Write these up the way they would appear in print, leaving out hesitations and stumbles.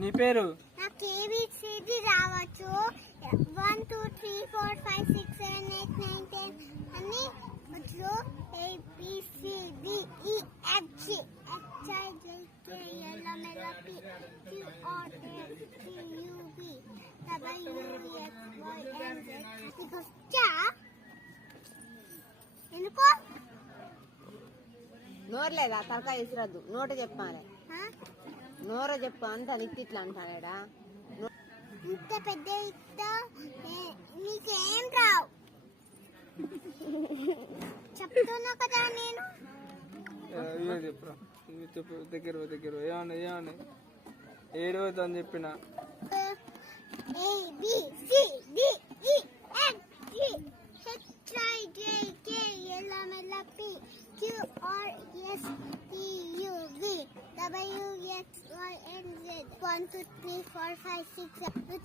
నీ పేరు? నాకు ఏబిసిడి రావచ్చు. 1 2 3 4 5 6 7 8 9 10 అని వచ్చు. ABCD E F G H I J K L M N O P Q R S T U V W X Y and Z. వచ్చా? ఎందుకో నోరు లేదా? తలకాయ విసిరద్దు, నోటు చెప్పాలి. నోరు చెప్పు అంత నీకు ఇట్లా అంటాడా? ఇంత పెద్ద నీకేం రావు చెప్తున్నా కదా నేను. చెప్పు దగ్గర దగ్గర ఏమన్నా ఏమన్నా ఏడవద్దు అని చెప్పిన.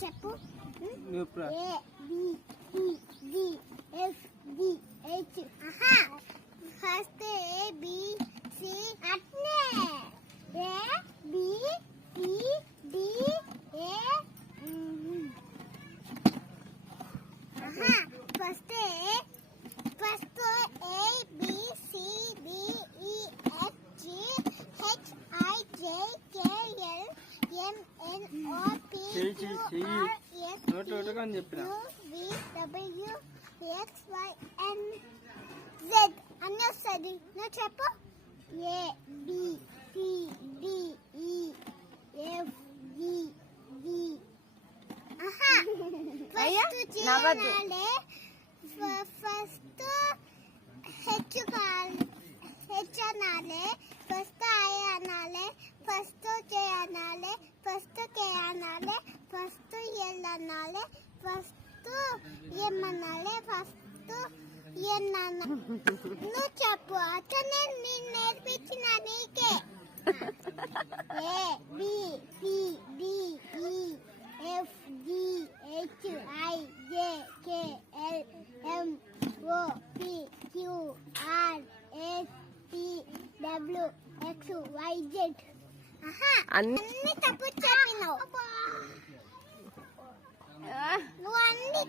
చెప్పు. ఫస్ట్ ABC అట్నే ఫస్ట్ చెప్పిన WXYNZ అన్నీ వస్తుంది. నువ్వు చెప్పు. ABCDEFGD. ఫస్ట్ హెచ్ అనాలి, ఫస్ట్ ఐ అనాలి, ఫస్ట్ జే అనాలి, ఫస్ట్ కే అనాలి, ఫస్ట్ ఎల్ అనాలి, ఫస్ట్ ఎం అనాలి, ఫస్ట్ ఎన్ అనాలి. నువ్వు చెప్పు. అట్లా నేను నేర్పించిన నీకే. ABCDEFGHIJKLMNOPQRSTWXYZ. అన్ని తప్పు చెప్పినావు. నువ్వు అన్ని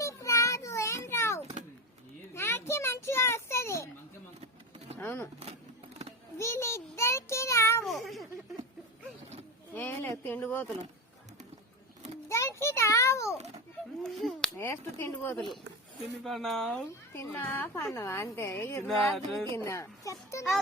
నీకు రాదు, ఏం రావు. నాకే మంచిగా వస్తుంది. అవును, వీళ్ళిద్దరికి రావు. ఏం లేదు, తిండిపోతులు ఇద్దరికి రావు. వేస్ట్ తిండిపోతులు. తిన్నా తిన్నా పన్నావా అంతే. తిన్నా చెప్తున్నా.